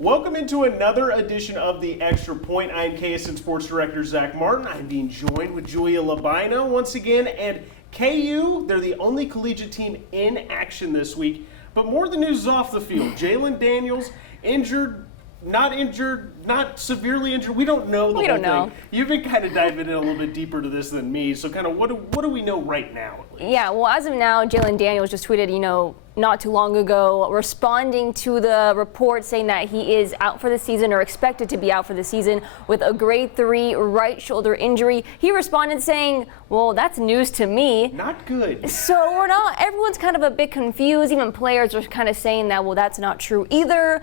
Welcome into another edition of the Extra Point. I'm KSN Sports Director Zach Martin. I'm being joined with Julia Labino once again. And KU, they're the only collegiate team in action this week. But more of the news is off the field. Jalen Daniels, injured, not severely injured. We don't know the whole thing. You've been kind of diving in a little bit deeper to this than me. So kind of what do we know right now? Yeah, well, as of now, Jalen Daniels just tweeted, not too long ago, responding to the report saying that he is out for the season or expected to be out for the season with a grade 3 right shoulder injury. He responded saying, well, that's news to me. Not good. So everyone's kind of a bit confused. Even players are kind of saying that, well, that's not true either.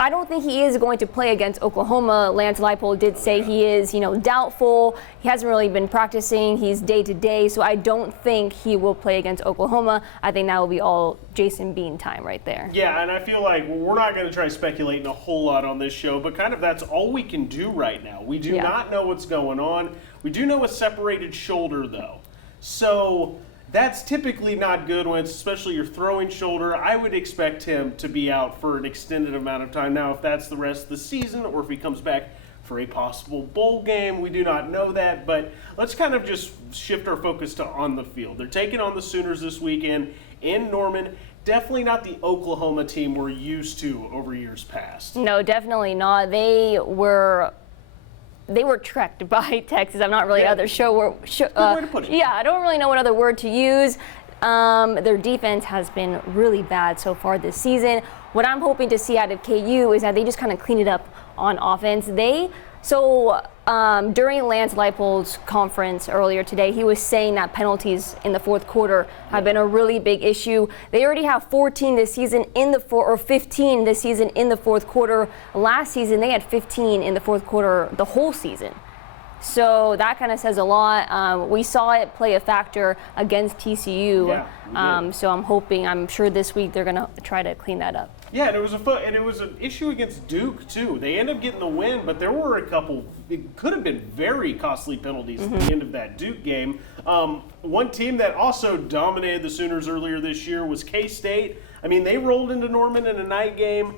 I don't think he is going to play against Oklahoma. Lance Leipold did say he is, doubtful. He hasn't really been practicing. He's day to day, so I don't think he will play against Oklahoma. I think that will be all Jason Bean time right there. Yeah, and I feel like we're not going to try speculating a whole lot on this show, but kind of that's all we can do right now. We do not know what's going on. We do know a separated shoulder, though. So that's typically not good when it's especially your throwing shoulder. I would expect him to be out for an extended amount of time. Now, if that's the rest of the season or if he comes back for a possible bowl game, we do not know that. But let's kind of just shift our focus to on the field. They're taking on the Sooners this weekend in Norman. Definitely not the Oklahoma team we're used to over years past. No, definitely not. They were trekked by Texas. I'm not really Good way to put it. Yeah, I don't really know what other word to use. Their defense has been really bad so far this season. What I'm hoping to see out of KU is that they just kind of clean it up on offense. During Lance Leipold's conference earlier today, he was saying that penalties in the fourth quarter have been a really big issue. They already have 14 this season or 15 this season in the fourth quarter. Last season, they had 15 in the fourth quarter the whole season. So that kind of says a lot. We saw it play a factor against TCU. So I'm sure this week they're going to try to clean that up. Yeah, and it was an issue against Duke too. They ended up getting the win, but there were a couple. It could have been very costly penalties at the end of that Duke game. One team that also dominated the Sooners earlier this year was K-State. I mean, they rolled into Norman in a night game,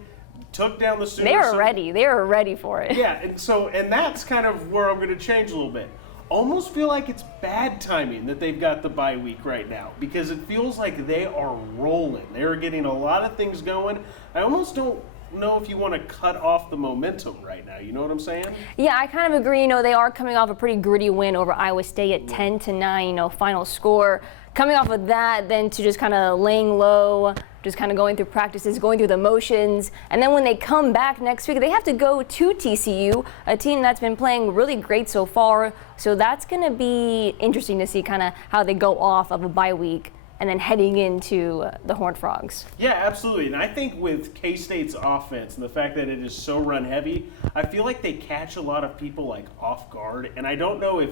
took down the Sooners. They were ready. They were ready for it. Yeah, and that's kind of where I'm going to change a little bit. Almost feel like it's bad timing that they've got the bye week right now because it feels like they are rolling. They're getting a lot of things going. I almost don't know if you want to cut off the momentum right now. You know what I'm saying? Yeah, I kind of agree. They are coming off a pretty gritty win over Iowa State at 10-9, final score. Coming off of that, then to just kind of laying low, just kind of going through practices, going through the motions. And then when they come back next week, they have to go to TCU, a team that's been playing really great so far. So that's going to be interesting to see kind of how they go off of a bye week and then heading into the Horned Frogs. Yeah, absolutely. And I think with K-State's offense and the fact that it is so run heavy, I feel like they catch a lot of people off guard. And I don't know if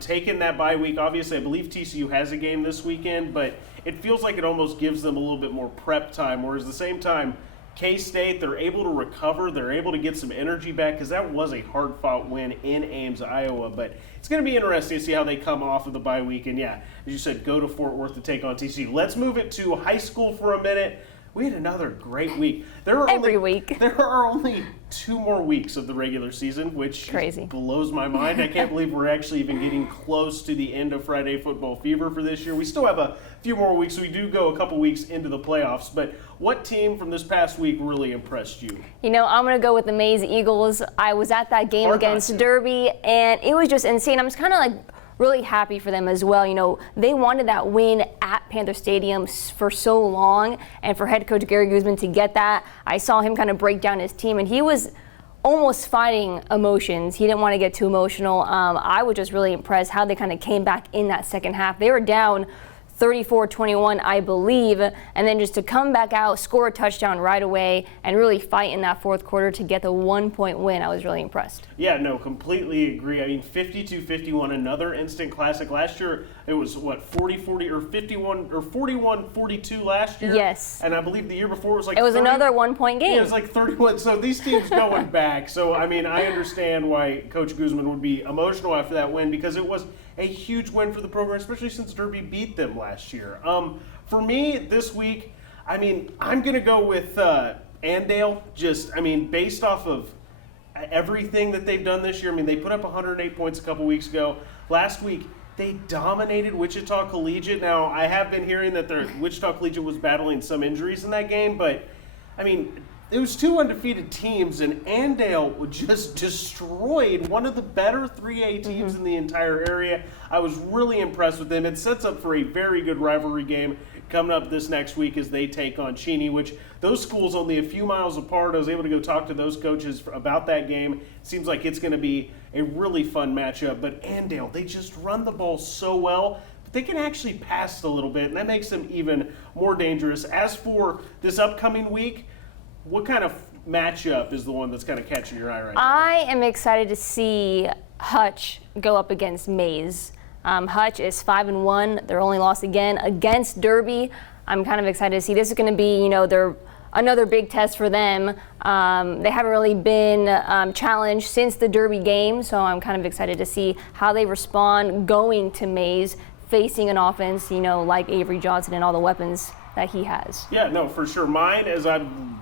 taking that bye week, obviously I believe TCU has a game this weekend, but it feels like it almost gives them a little bit more prep time, whereas at the same time, K-State, they're able to recover, they're able to get some energy back because that was a hard-fought win in Ames, Iowa, but it's going to be interesting to see how they come off of the bye week, and yeah, as you said, go to Fort Worth to take on TCU. Let's move it to high school for a minute. We had another great week. Every week. There are only 2 more weeks of the regular season, which crazy. Blows my mind. I can't believe we're actually even getting close to the end of Friday Football Fever for this year. We still have a few more weeks, so we do go a couple weeks into the playoffs. But what team from this past week really impressed you? I'm going to go with the Maize Eagles. I was at that game against Derby, and it was just insane. I'm just kind of really happy for them as well. They wanted that win at Panther Stadium for so long, and for head coach Gary Guzman to get that, I saw him kind of break down his team, and he was almost fighting emotions. He didn't want to get too emotional. I was just really impressed how they kind of came back in that second half. They were down 34-21, I believe, and then just to come back out, score a touchdown right away, and really fight in that fourth quarter to get the 1-point win. I was really impressed. Yeah, no, completely agree. I mean, 52-51, another instant classic. Last year, it was, 40-40 or 51 or 41-42 last year? Yes. And I believe the year before it was It was 30, another 1-point game. Yeah, it was 31. So these teams going back. So, I mean, I understand why Coach Guzman would be emotional after that win because it was a huge win for the program, especially since Derby beat them last year. For me, this week, I mean, I'm going to go with Andale, just, I mean, based off of everything that they've done this year, I mean, they put up 108 points a couple weeks ago. Last week, they dominated Wichita Collegiate. Now, I have been hearing that Wichita Collegiate was battling some injuries in that game, but, I mean, it was two undefeated teams, and Andale just destroyed one of the better 3A teams in the entire area. I was really impressed with them. It sets up for a very good rivalry game coming up this next week as they take on Cheney, which those schools only a few miles apart. I was able to go talk to those coaches about that game. It seems like it's going to be a really fun matchup. But Andale, they just run the ball so well, but they can actually pass a little bit, and that makes them even more dangerous. As for this upcoming week, what kind of matchup is the one that's kind of catching your eye right now? I am excited to see Hutch go up against Mays. Hutch is 5-1. Their only loss again against Derby. I'm kind of excited to see. This is going to be, another big test for them. They haven't really been challenged since the Derby game, so I'm kind of excited to see how they respond going to Mays, facing an offense, like Avery Johnson and all the weapons that he has. Yeah, no, for sure. Mine, as I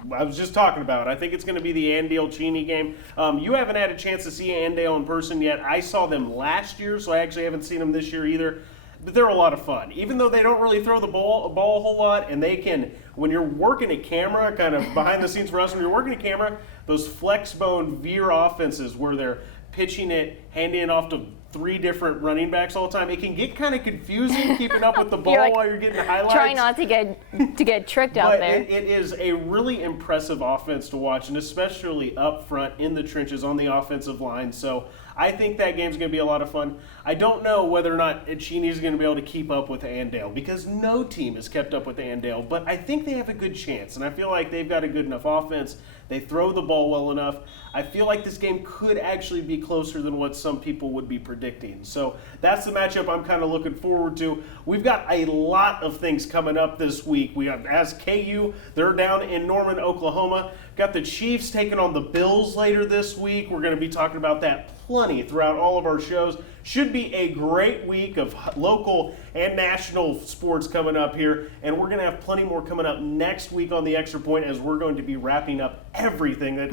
was just talking about, I think it's going to be the Andale-Cheney game. You haven't had a chance to see Andale in person yet. I saw them last year, so I actually haven't seen them this year either. But they're a lot of fun. Even though they don't really throw the ball a whole lot, and they can, when you're working a camera, kind of behind the scenes for us, when you're working a camera, those flex bone veer offenses where they're pitching it, handing it off to 3 different running backs all the time. It can get kind of confusing keeping up with the ball while you're getting the highlights. Try not to get tricked out there. It is a really impressive offense to watch, and especially up front in the trenches on the offensive line. So I think that game's going to be a lot of fun. I don't know whether or not Cheney is going to be able to keep up with Andale, because no team has kept up with Andale, but I think they have a good chance, and I feel like they've got a good enough offense. They throw the ball well enough. I feel like this game could actually be closer than what some people would be predicting. So that's the matchup I'm kind of looking forward to. We've got a lot of things coming up this week. We have, as KU, they're down in Norman, Oklahoma. Got the Chiefs taking on the Bills later this week. We're going to be talking about that plenty throughout all of our shows. Should be a great week of local and national sports coming up here, and we're going to have plenty more coming up next week on the Extra Point, as we're going to be wrapping up everything that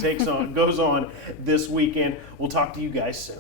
goes on this weekend. We'll talk to you guys soon.